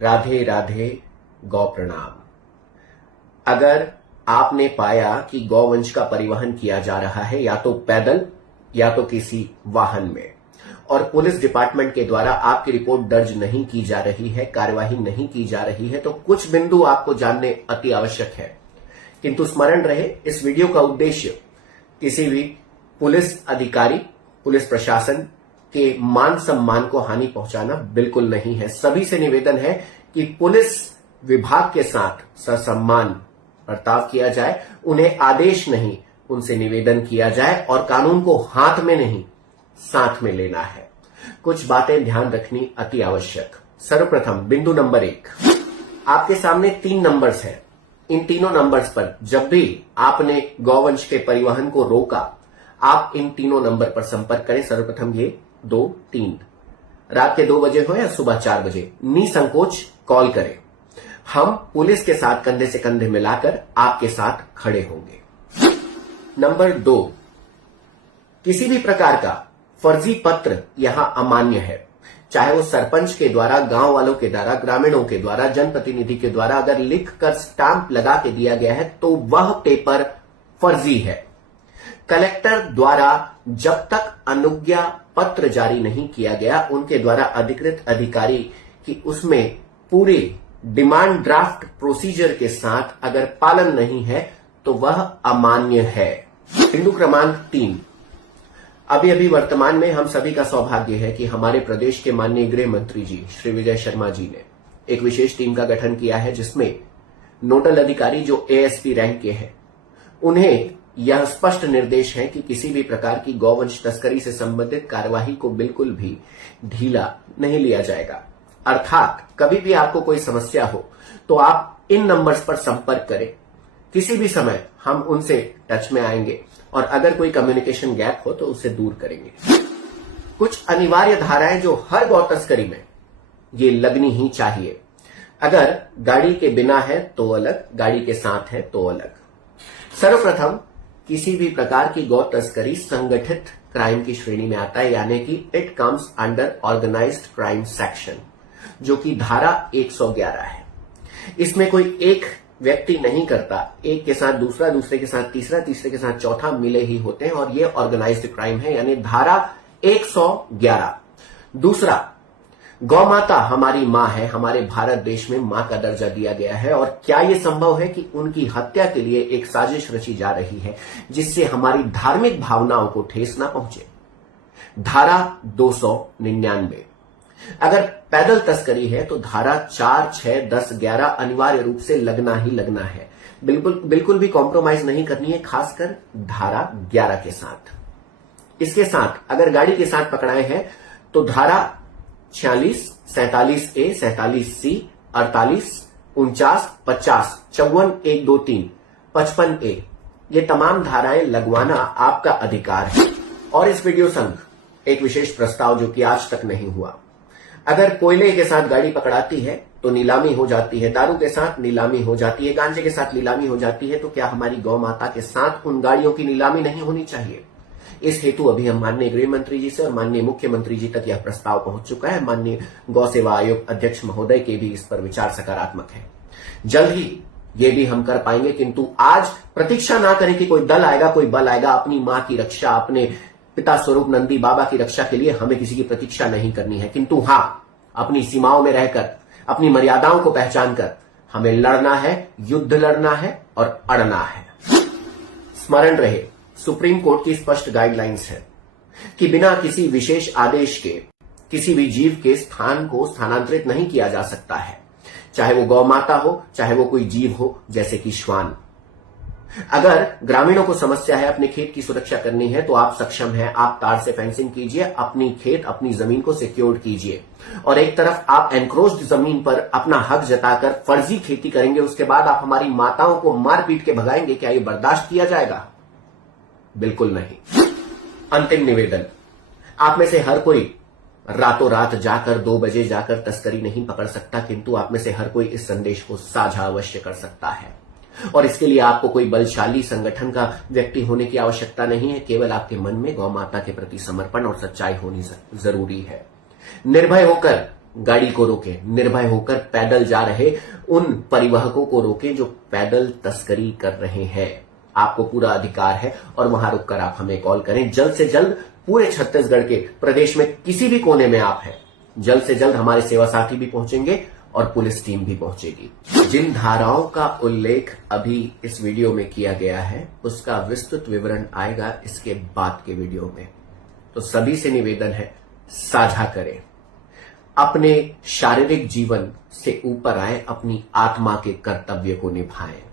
राधे राधे, गौ प्रणाम। अगर आपने पाया कि गौवंश का परिवहन किया जा रहा है या तो पैदल या तो किसी वाहन में, और पुलिस डिपार्टमेंट के द्वारा आपकी रिपोर्ट दर्ज नहीं की जा रही है, कार्यवाही नहीं की जा रही है, तो कुछ बिंदु आपको जानने अति आवश्यक है। किंतु स्मरण रहे, इस वीडियो का उद्देश्य किसी भी पुलिस अधिकारी, पुलिस प्रशासन के मान सम्मान को हानि पहुंचाना बिल्कुल नहीं है। सभी से निवेदन है कि पुलिस विभाग के साथ ससम्मान बर्ताव किया जाए, उन्हें आदेश नहीं, उनसे निवेदन किया जाए और कानून को हाथ में नहीं साथ में लेना है। कुछ बातें ध्यान रखनी अति आवश्यक। सर्वप्रथम बिंदु नंबर 1, आपके सामने 3 नंबर्स हैं। इन तीनों नंबर्स पर जब भी आपने गौवंश के परिवहन को रोका, आप इन तीनों नंबर पर संपर्क करें। सर्वप्रथम ये 2, 3, रात के 2 बजे हो या सुबह 4 बजे, निसंकोच कॉल करें। हम पुलिस के साथ कंधे से कंधे मिलाकर आपके साथ खड़े होंगे। नंबर 2, किसी भी प्रकार का फर्जी पत्र यहां अमान्य है। चाहे वो सरपंच के द्वारा, गांव वालों के द्वारा, ग्रामीणों के द्वारा, जनप्रतिनिधि के द्वारा अगर लिखकर स्टाम्प लगा के दिया गया है तो वह पेपर फर्जी है। कलेक्टर द्वारा जब तक अनुज्ञा पत्र जारी नहीं किया गया, उनके द्वारा अधिकृत अधिकारी की उसमें पूरे डिमांड ड्राफ्ट प्रोसीजर के साथ अगर पालन नहीं है तो वह अमान्य है। बिंदु क्रमांक 3, अभी वर्तमान में हम सभी का सौभाग्य है कि हमारे प्रदेश के माननीय गृह मंत्री जी श्री विजय शर्मा जी ने एक विशेष टीम का गठन किया है, जिसमें नोडल अधिकारी जो एएसपी रैंक के हैं, उन्हें यह स्पष्ट निर्देश है कि किसी भी प्रकार की गौवंश तस्करी से संबंधित कार्यवाही को बिल्कुल भी ढीला नहीं लिया जाएगा। अर्थात कभी भी आपको कोई समस्या हो तो आप इन नंबर्स पर संपर्क करें। किसी भी समय हम उनसे टच में आएंगे और अगर कोई कम्युनिकेशन गैप हो तो उसे दूर करेंगे। कुछ अनिवार्य धाराएं जो हर गौ तस्करी में ये लगनी ही चाहिए। अगर गाड़ी के बिना है तो अलग, गाड़ी के साथ है तो अलग। सर्वप्रथम, किसी भी प्रकार की गौ तस्करी संगठित क्राइम की श्रेणी में आता है, यानी कि it comes under organised crime section, जो कि धारा 111 है। इसमें कोई एक व्यक्ति नहीं करता, एक के साथ दूसरा, दूसरे के साथ तीसरा, तीसरे के साथ चौथा मिले ही होते हैं, और ये ऑर्गेनाइज्ड क्राइम है, यानी धारा 111। दूसरा, गौ माता हमारी मां है, हमारे भारत देश में मां का दर्जा दिया गया है, और क्या यह संभव है कि उनकी हत्या के लिए एक साजिश रची जा रही है जिससे हमारी धार्मिक भावनाओं को ठेस ना पहुंचे। धारा 299। अगर पैदल तस्करी है तो धारा 4, 6, 10, 11 अनिवार्य रूप से लगना ही लगना है। बिल्कुल भी कॉम्प्रोमाइज नहीं करनी है, खासकर धारा 11 के साथ। इसके साथ अगर गाड़ी के साथ पकड़ाए हैं तो धारा 46, 47A, 47C, 48, 49, 50, 54, 1, 2, 3, 55A, ये तमाम धाराएं लगवाना आपका अधिकार है। और इस वीडियो संग एक विशेष प्रस्ताव जो कि आज तक नहीं हुआ। अगर कोयले के साथ गाड़ी पकड़ाती है तो नीलामी हो जाती है, दारू के साथ नीलामी हो जाती है, गांजे के साथ नीलामी हो जाती है, तो क्या हमारी गौ माता के साथ उन गाड़ियों की नीलामी नहीं होनी चाहिए? इस हेतु अभी हम माननीय गृह मंत्री जी से और माननीय मुख्यमंत्री जी तक यह प्रस्ताव पहुंच चुका है। माननीय गौ सेवा आयोग अध्यक्ष महोदय के भी इस पर विचार सकारात्मक है। जल्द ही ये भी हम कर पाएंगे, किंतु आज प्रतीक्षा ना करें कि कोई दल आएगा, कोई बल आएगा। अपनी मां की रक्षा, अपने पिता स्वरूप नंदी बाबा की रक्षा के लिए हमें किसी की प्रतीक्षा नहीं करनी है, किंतु हां, अपनी सीमाओं में रहकर, अपनी मर्यादाओं को पहचान कर हमें लड़ना है, युद्ध लड़ना है और अड़ना है। स्मरण रहे, सुप्रीम कोर्ट की स्पष्ट गाइडलाइंस है कि बिना किसी विशेष आदेश के किसी भी जीव के स्थान को स्थानांतरित नहीं किया जा सकता है, चाहे वो गौ माता हो, चाहे वो कोई जीव हो जैसे कि श्वान। अगर ग्रामीणों को समस्या है, अपने खेत की सुरक्षा करनी है, तो आप सक्षम हैं, आप तार से फेंसिंग कीजिए, अपनी खेत, अपनी जमीन को सिक्योर कीजिए, और एक तरफ आप एनक्रोच्ड जमीन पर अपना हक जताकर फर्जी खेती करेंगे, उसके बाद आप हमारी माताओं को मार पीट के भगाएंगे। क्या यह बर्दाश्त किया जाएगा? बिल्कुल नहीं। अंतिम निवेदन, आप में से हर कोई रातों रात जाकर 2 बजे जाकर तस्करी नहीं पकड़ सकता, किंतु आप में से हर कोई इस संदेश को साझा अवश्य कर सकता है, और इसके लिए आपको कोई बलशाली संगठन का व्यक्ति होने की आवश्यकता नहीं है। केवल आपके मन में गौ माता के प्रति समर्पण और सच्चाई होनी जरूरी है। निर्भय होकर गाड़ी को रोकें, निर्भय होकर पैदल जा रहे उन परिवहकों को रोकें जो पैदल तस्करी कर रहे हैं। आपको पूरा अधिकार है और वहां रुककर आप हमें कॉल करें। जल्द से जल्द पूरे छत्तीसगढ़ के प्रदेश में किसी भी कोने में आप हैं, जल्द से जल्द हमारे सेवा साथी भी पहुंचेंगे और पुलिस टीम भी पहुंचेगी। जिन धाराओं का उल्लेख अभी इस वीडियो में किया गया है उसका विस्तृत विवरण आएगा इसके बाद के वीडियो में। तो सभी से निवेदन है, साझा करें, अपने शारीरिक जीवन से ऊपर आए, अपनी आत्मा के कर्तव्य को निभाएं।